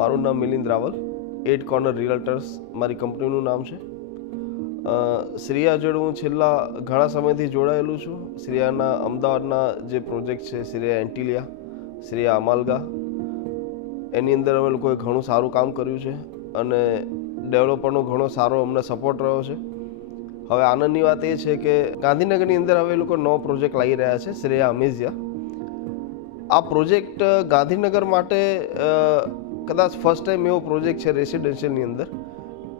મારું નામ મિલિંદ રાવલ, 8 કોર્નર રિયલ્ટર્સ મારી કંપનીનું નામ છે. શ્રેયા જોડે હું છેલ્લા ઘણા સમયથી જોડાયેલું છું. શ્રેયાના અમદાવાદના જે પ્રોજેક્ટ છે, શ્રેયા એન્ટિલિયા, શ્રેયા અમાલગા, એની અંદર અમે લોકોએ ઘણું સારું કામ કર્યું છે અને ડેવલપરનો ઘણો સારો અમને સપોર્ટ રહ્યો છે. હવે આનંદની વાત એ છે કે ગાંધીનગરની અંદર હવે એ લોકો નવો પ્રોજેક્ટ લાવી રહ્યા છે, શ્રેયા અમેઝિયા. આ પ્રોજેક્ટ ગાંધીનગર માટે કદાચ ફર્સ્ટ ટાઈમ એવો પ્રોજેક્ટ છે રેસિડેન્શિયલની અંદર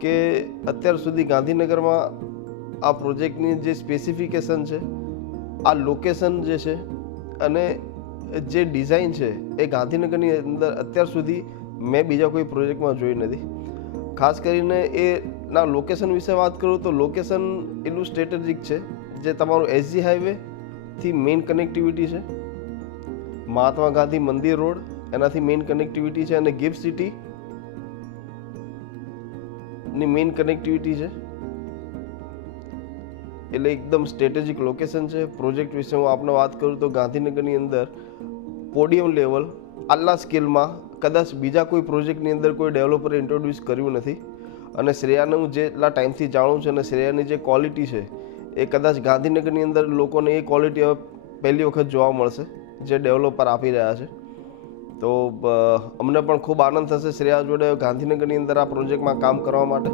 કે અત્યાર સુધી ગાંધીનગરમાં આ પ્રોજેક્ટની જે સ્પેસિફિકેશન છે, આ લોકેશન જે છે અને જે ડિઝાઇન છે એ ગાંધીનગરની અંદર અત્યાર સુધી મેં બીજા કોઈ પ્રોજેક્ટમાં જોઈ નથી. ખાસ કરીને એના લોકેશન વિશે વાત કરું તો લોકેશન એટલું સ્ટ્રેટેજિક છે, જે તમારું એસજી હાઈવેથી મેઇન કનેક્ટિવિટી છે, મહાત્મા ગાંધી મંદિર રોડ એનાથી મેઇન કનેક્ટિવિટી છે અને ગિફ્ટ સિટીની મેઇન કનેક્ટિવિટી છે. એટલે એકદમ સ્ટ્રેટેજિક લોકેશન છે. પ્રોજેક્ટ વિશે હું આપને વાત કરું તો ગાંધીનગરની અંદર પોડિયમ લેવલ આટલા સ્કેલમાં કદાચ બીજા કોઈ પ્રોજેક્ટની અંદર કોઈ ડેવલપરે ઇન્ટ્રોડ્યુસ કર્યું નથી. અને શ્રેયાને હું જેટલા ટાઈમથી જાણું છું અને શ્રેયાની જે ક્વોલિટી છે એ કદાચ ગાંધીનગરની અંદર લોકોને એ ક્વોલિટી હવે પહેલી વખત જોવા મળશે જે ડેવલપર આપી રહ્યા છે. તો અમને પણ ખૂબ આનંદ થશે શ્રેયા જોડે ગાંધીનગરની અંદર આ પ્રોજેક્ટમાં કામ કરવા માટે.